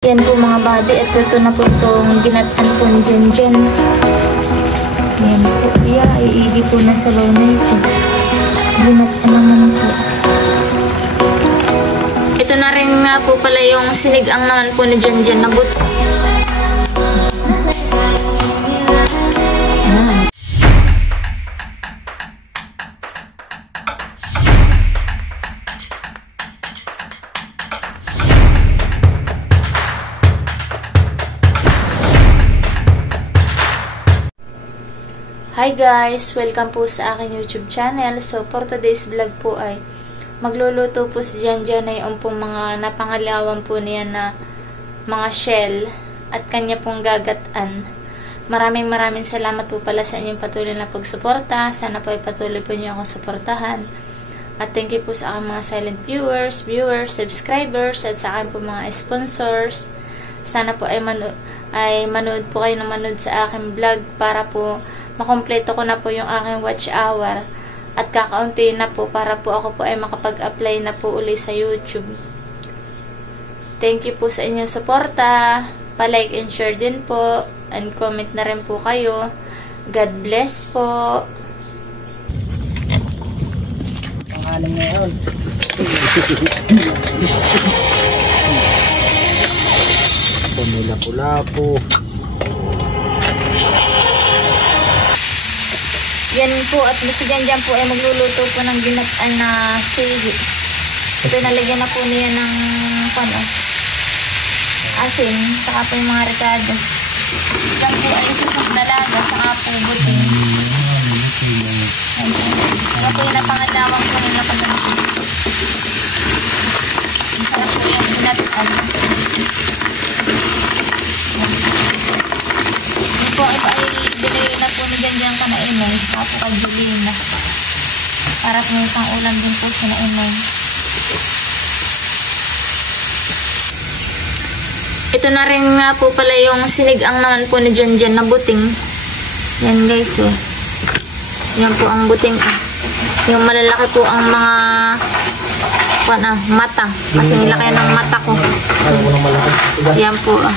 Yan po mga body, at ito na po itong ginatan po ni Jenjen. Yan po, iigi po na sabaw na ito. Ginatan naman po. Ito na rin nga po pala yung sinigang naman po ni Jenjen na buto. Hi guys! Welcome po sa aking YouTube channel. So for today's vlog po ay magluluto po si Jenjen na yung pong mga napangalawan po niya na mga shell at kanya pong gagatan. Maraming salamat po pala sa inyong patuloy na pagsuporta. Sana po ay patuloy po niyo akong suportahan. At thank you po sa aking mga silent viewers, subscribers at sa aking po mga sponsors. Sana po ay manood po kayo ng manood sa aking vlog para po makompleto ko na po yung aking watch hour at kakaunti na po para po ako po ay makapag-apply na po uli sa YouTube. Thank you po sa inyong suporta. Pa-like and share din po and comment na rin po kayo. God bless po. Pangalan ngayon. Pumula-pula-po. Yan po, at si Jenjen po ay magluluto po ng ginatan na sili. Pinalagyan na po niya ng asin, saka po yung mga ricado. Yan po ay susok dalaga, saka po buting. Saka po yung napangalawan po nila pagdating. Saka po yung ginatan. Yan po, ito ay binili na po ni Jenjen ka na inoy, saka po kay Julina. Para po yung pang-ulam din po siya na inoy. Ito na rin nga po pala yung sinigang naman po ni Jenjen na buting. Yan guys, oh. Yan po ang buting, ah. Yung malalaki po ang mga mata. Kasing laki ng mata ko. Yan po, ah.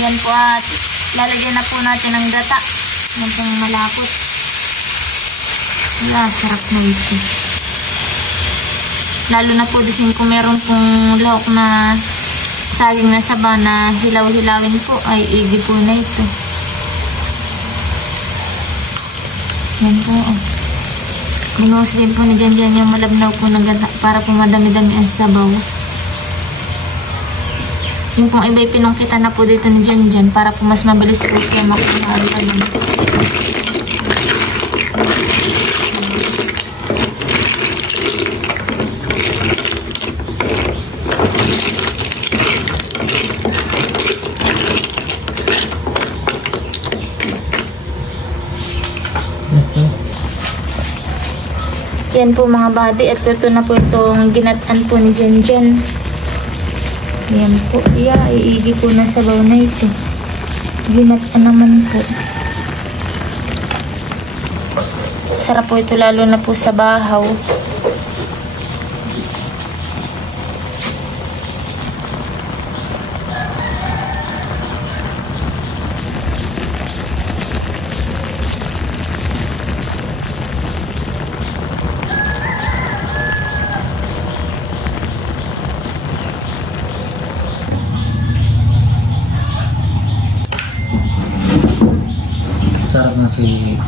Yan po, at lalagyan na po natin ng gata. Yan po yung malapot. Sarap na ito. Lalo na po din kung meron pong lahok na saging na saba na hilaw-hilawin po, ay igi po na ito. Yan po, oh. Binuhos din po ni Jenjen yung malabnaw po ng gata para po madami-dami ang sabaw. Yung pong iba'y pinungkitan na po dito ni Jenjen para po mas mabilis po siya makuha. Yan po mga body, at ito na po itong ginatan po ni Jenjen. Yan po, iigi po na sabaw na ito. Ginatan naman po. Sarap po ito lalo na po sa bahaw. Sarap na si...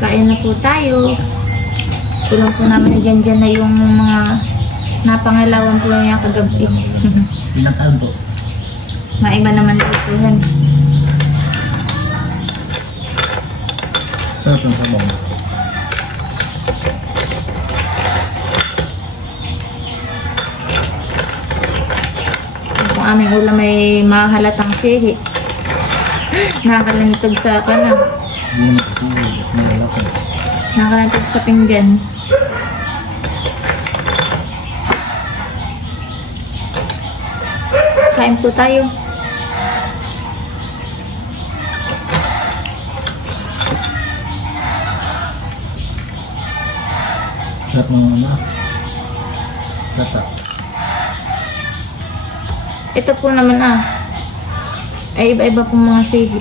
Kain na po tayo. Kulang po namin dyan na yung mga napangalawan po yung kagabi. Binataan po. Maiba naman ito. Sarap ng sabaw. Kung aming ulam may mahalatang sihi. Nakakalantog sa Nakakalantog sa pinggan. Kain po tayo. Sarap ng Gata. Ito po naman ay iba-iba pong mga sihi.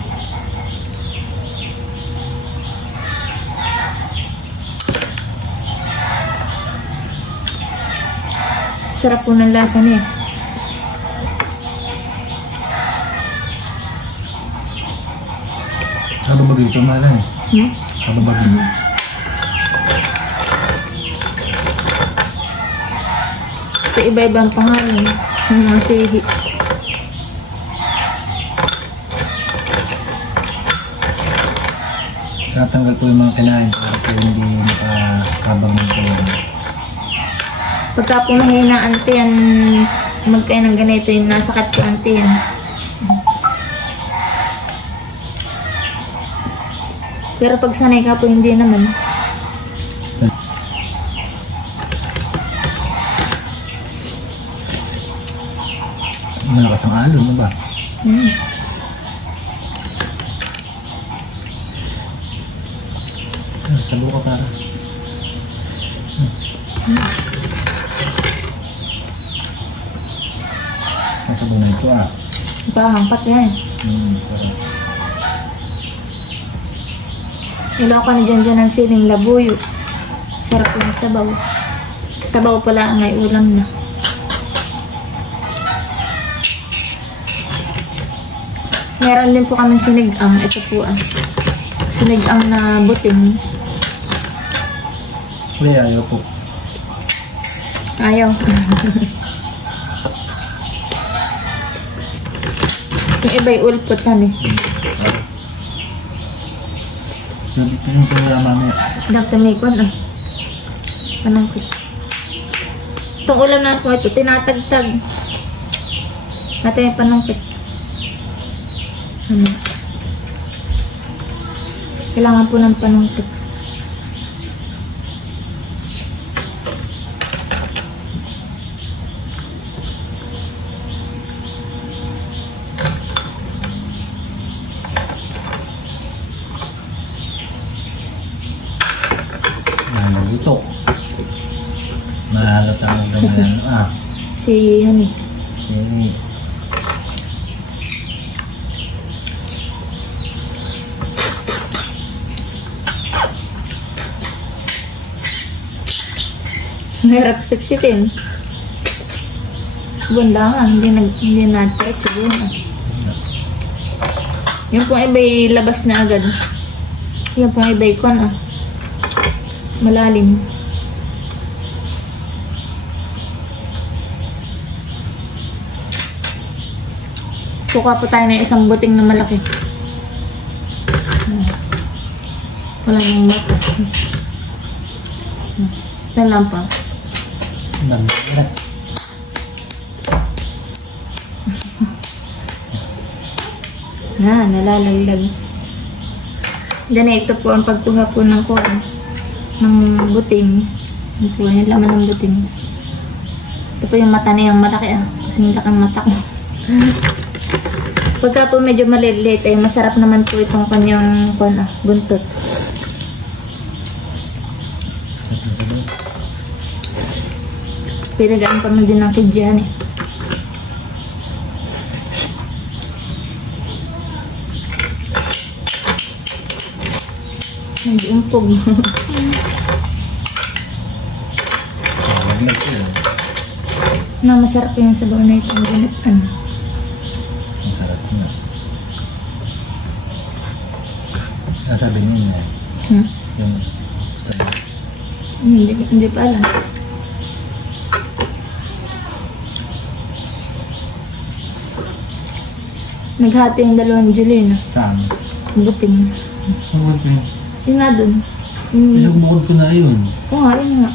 Sarap po ng lasa niya. Kababag ito, mahal eh. Kababag ito. So, iba-ibang pangalan ng mga sihi. Natanggal po yung mga kinain para po hindi makakabang ng kayo. Pagka po mahina ante yan, magkain ng ganito yung nasakat po ante yan. Pero pag sanay ka po, hindi naman. Malakas ang alon, no ba? Sabo ka para. Ang sabo na ito Pahangpat yan. Sarap. Ilaw ka na dyan ng siling labuyo. Sarap po ng sabaw. Sabaw pala ay ulam na. Meron din po kami sinigang. Ito po sinigang na buting. Uy, ayaw po. Ayaw. Yung iba'y ulputan eh. Dito yung pula mamaya. Dagtamikon panangkit. Itong ulam na po ito, tinatagtag. Natin yung panangkit. Kailangan po ng panangkit. Ito. Mahalata ang ganda. Si Hani. Si Mahirap sipsipin. Bunda nga, hindi na-try. Bunda. Yung pong iba'y labas na agad. Yung pong iba'y malalim. Suka po tayo ng isang buting na malaki. Wala nang mata. Yan lang pa. Nalalaglag. Ganito po ang pagkuha po ng ng buting. Ito po yung laman ng buting. Ito po yung mata niyang malaki kasi yung lakang mata ko. Pagka po medyo maliliit ay masarap naman po itong kanyang buntot. Pinagaan pa man din ng kidyan eh. Medyo umpog. Masarap yung sabaw na itong ganapan. Masarap na. Sabi niyo yung gusto mo? Hindi pa alam. Naghati yung dalawang Julina. Saan? Buting. Bukod ko. Yung nga dun. Pinagbukod ko na yun. Oo nga, yun nga.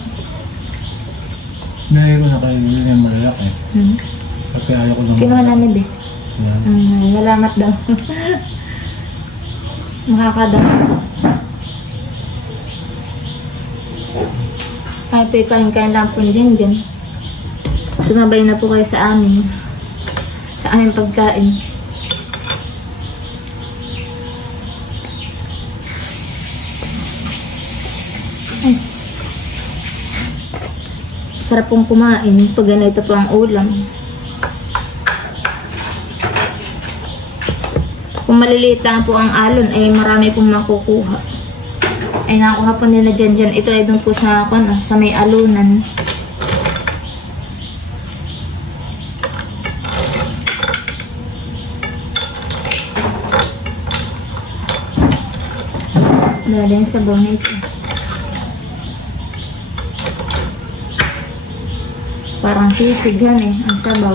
Nalagay ko na kayo yun yung malalaki. Kasi ayaw ko lang. Kinuha namin eh. Yan. Malamat daw. Makakadaw. Kaya po kain-kain lang po dyan. Sumabay na po kayo sa amin. Sa aming pagkain. Sarap pong kumain pag ganito po ang ulam. Kung maliliit lang po ang alon ay marami pong makukuha. Ay nakuha po nila dyan. Ito ay doon po sa, sa may alunan. Dali yung sabaw na ito. Parang sisigan ang sabaw.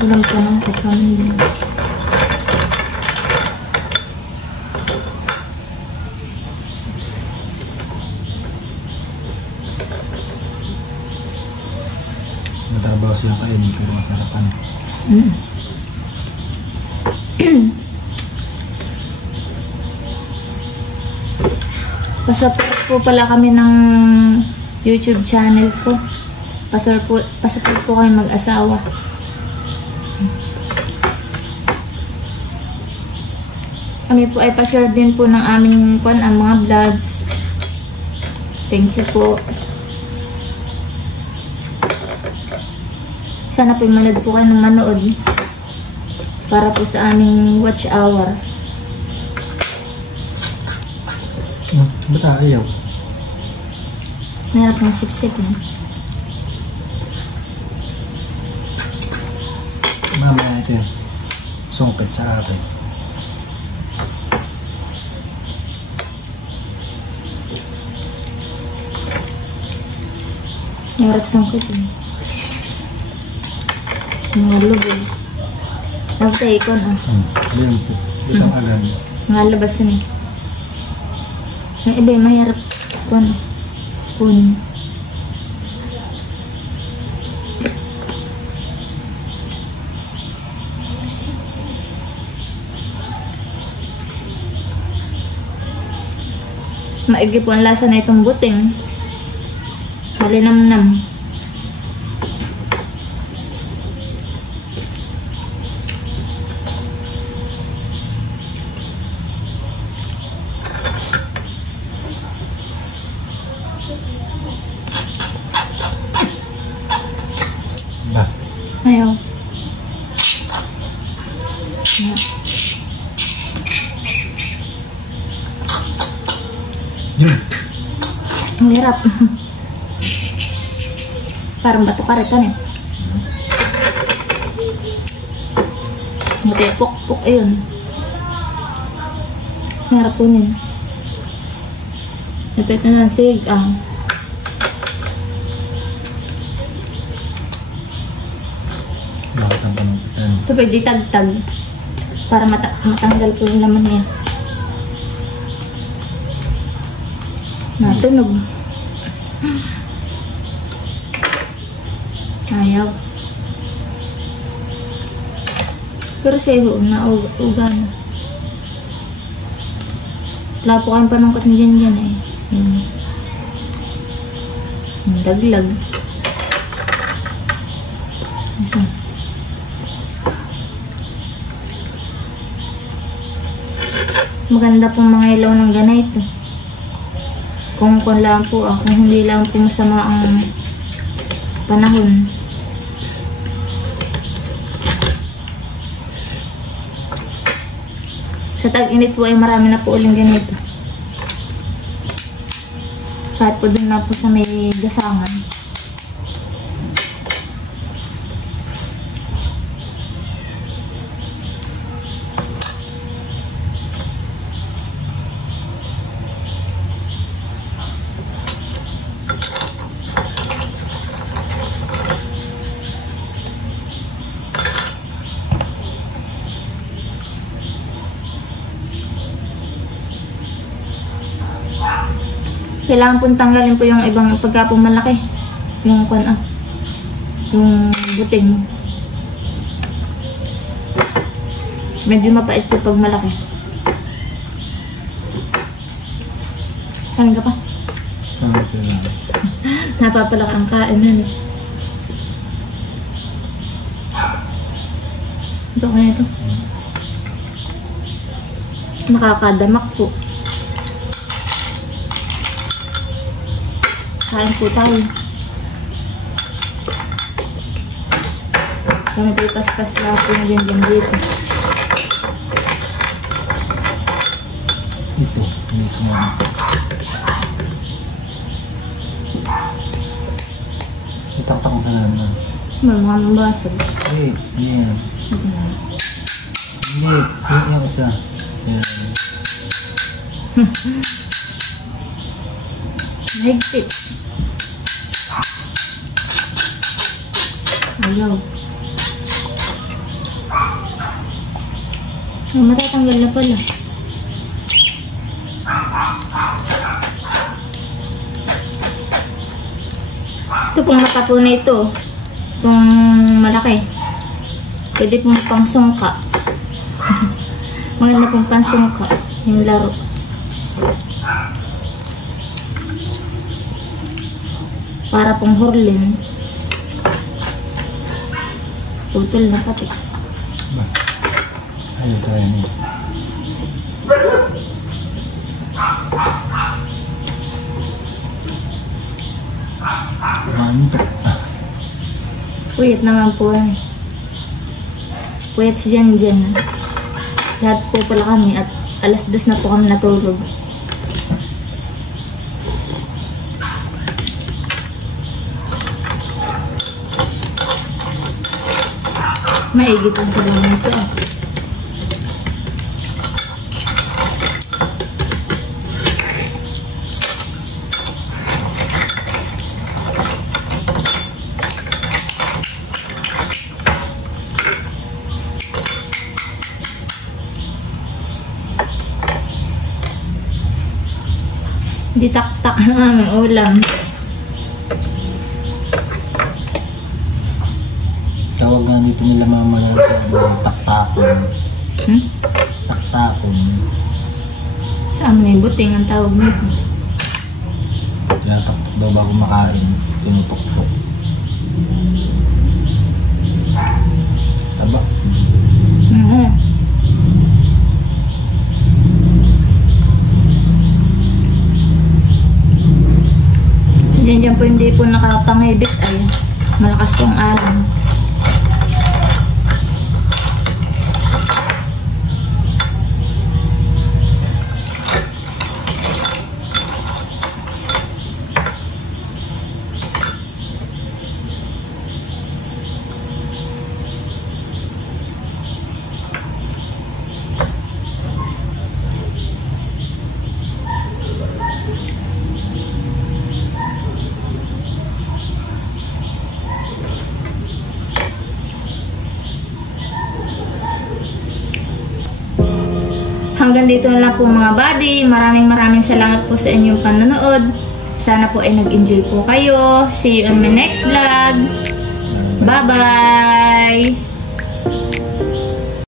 Ulam pa ng kakamin din. Matrabaho siyang kainin pero masarapan. Pasupport po pala kami ng YouTube channel ko. Pasupport po kami mag-asawa. Kami po ay pa-share din po ng aming ang mga vlogs. Thank you po. Sana po manood po kayo ng manood para po sa aming watch hour. Ba't ayaw? Mayroon pong sip-sip. Mamaya ito yung sungkat sa akin. Mayroon sungkit. Mga lubog. Nagtay ko na. Ayun po. Butang agad. Mga labasan Yung iba yung mahirap kun. Maigi po ang lasa na itong buting. Malinamnam. Ayaw. Ang hirap. Parang bato kariton Matipok-pok ayun. Hirap po niya. Napit na ng sigang. Ito pwede tagtag para matanggal po yung laman niya. Natunog. Ayaw. Pero sa'yo, nauga na. Wala po kayong panangkot na dyan Daglag. Isa. Maganda pong mga ilaw ng ganito. Kung lang po kung hindi lang po masama ang panahon. Sa tag-init po ay marami na po uling ganito. Kahit po dun na po sa may gasangan. Kailangan pong tanggalin po yung ibang pagka po malaki. Yung yung buting. Medyo mapait po pag malaki. Kain ka pa? Napapalak ang kain Ito ko na ito. Nakakadamak po. Kain po tayo. Kami tayo paspas lahat po na din dito. Ito, may sumunod. Itaktak mo sa naman. Mga basag. Hindi, hindi yan. Hindi, yung isa. Higpit. Ayaw. Oh, matatanggal na pala. Ito pong mata po na ito. Itong malaki. Pwede pong pangsungka. Maganda pong pangsungka. Yung laro. Para pong hurlin. Putol na pati. Ayaw tayo niya. Mantok. Puyat naman po eh. Puyat si Jan. Lahat po pala kami at alas 2 na po kami natulog. Maigit ang sabaw nito eh. Di tak-tak ang aming ulam. Tawag nga dito nila mama yan sa taktakon. Taktakon. Sa amin yung buting ang tawag nito. Tinataktak daw bago makain. Pinutuktok. Taba. Diyan po hindi po nakapangibit ay malakas pong alon. Hanggang dito na lang po mga buddy. Maraming salamat po sa inyong panonood. Sana po ay nag-enjoy po kayo. See you on my next vlog. Bye-bye!